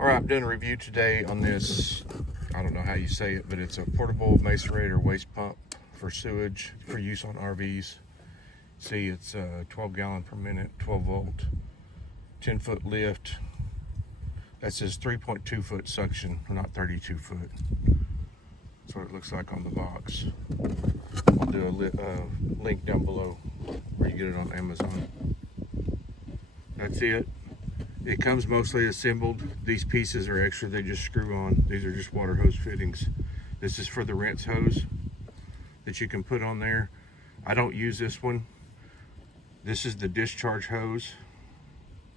All right, I'm doing a review today on this, I don't know how you say it, but it's a portable macerator waste pump for sewage for use on RVs. See, it's 12 gallon per minute, 12 volt, 10 foot lift. That says 3.2 foot suction, not 32 foot. That's what it looks like on the box. I'll do a link down below where you get it on Amazon. That's it. It comes mostly assembled. These pieces are extra, they just screw on. These are just water hose fittings. This is for the rinse hose that you can put on there. I don't use this one. This is the discharge hose,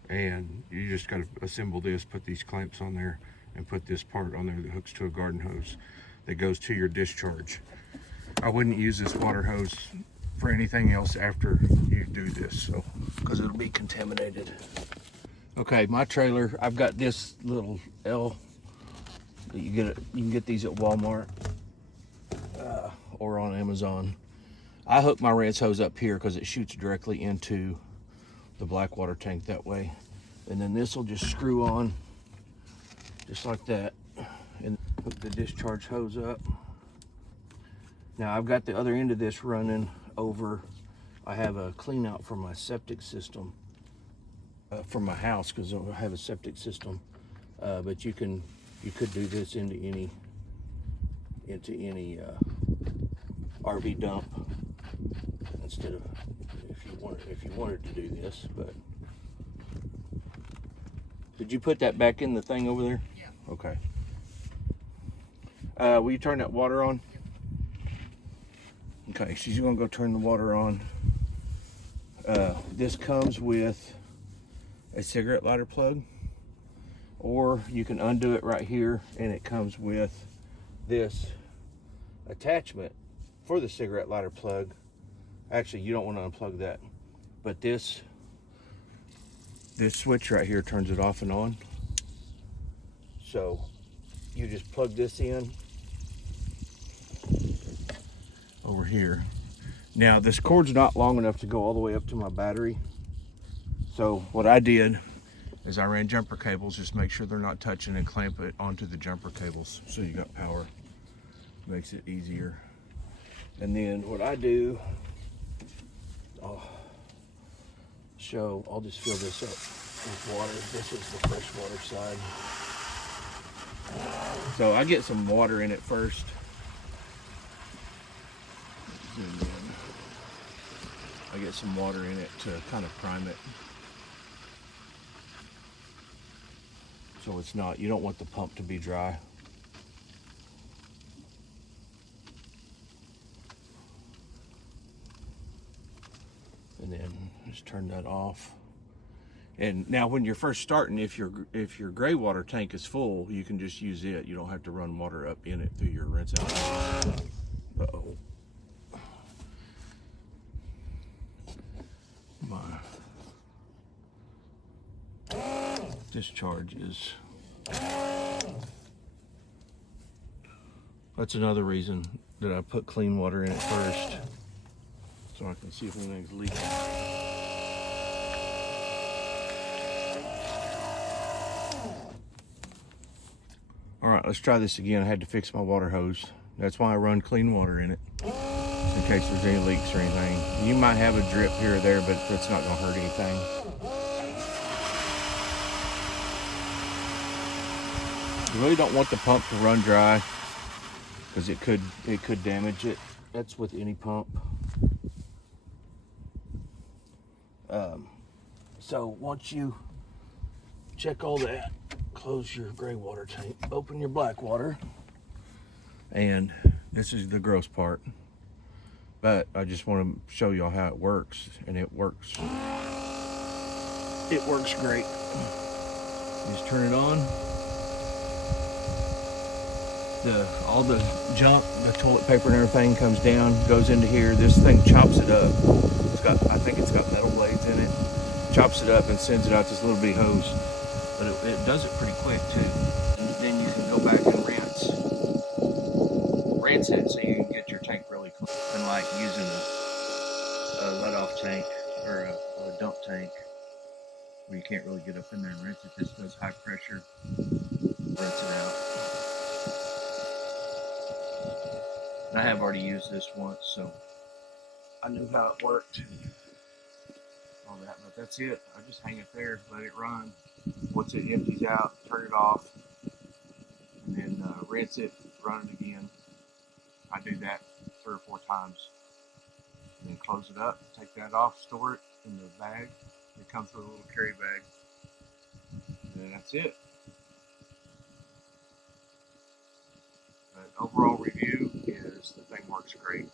and you just got to assemble this, put these clamps on there, and put this part on there that hooks to a garden hose that goes to your discharge. I wouldn't use this water hose for anything else after you do this, so because it'll be contaminated. Okay, my trailer, I've got this little L that you can get these at Walmart or on Amazon. I hook my rinse hose up here because it shoots directly into the black water tank that way. And then this will just screw on just like that and hook the discharge hose up. Now I've got the other end of this running over. I have a clean out for my septic system. From my house, because I have a septic system, but you could do this into any RV dump instead of if you wanted to do this. But did you put that back in the thing over there? Yeah. Okay. Will you turn that water on? Okay, she's gonna go turn the water on. This comes with a cigarette lighter plug, or you can undo it right here, and it comes with this attachment for the cigarette lighter plug. Actually, you don't want to unplug that, but this switch right here turns it off and on. So you just plug this in over here. Now this cord's not long enough to go all the way up to my battery. So what I did is I ran jumper cables, just make sure they're not touching, and clamp it onto the jumper cables so you got power. Makes it easier. And then what I do, I'll just fill this up with water. This is the fresh water side. So I get some water in it first. Zoom in. I get some water in it to kind of prime it. So it's not, you don't want the pump to be dry. And then just turn that off. And now when you're first starting, if your gray water tank is full, you can just use it. You don't have to run water up in it through your rinse out. Uh-oh. My discharge is, that's another reason that I put clean water in it first, so I can see if anything's leaking. All right, let's try this again. I had to fix my water hose. That's why I run clean water in it, in case there's any leaks or anything. You might have a drip here or there, but that's not gonna hurt anything. You really don't want the pump to run dry because it could damage it. That's with any pump. So once you check all that, close your gray water tank, open your black water, and this is the gross part. But I just want to show y'all how it works, and it works. It works great. Just turn it on. All the junk, the toilet paper and everything comes down, goes into here. This thing chops it up. I think it's got metal blades in it. Chops it up and sends it out this little bitty hose. But it does it pretty quick too. And then you can go back and rinse it so you can get your tank really clean. And like using a let-off tank or a dump tank where you can't really get up in there and rinse it. This does high pressure. rinse it out. And I have already used this once, so I knew how it worked. All that, but that's it. I just hang it there, let it run. Once it empties out, turn it off, and then rinse it, run it again. I do that 3 or 4 times. And then close it up, take that off, store it in the bag. It comes with a little carry bag. And then that's it. But overall review is the thing works great.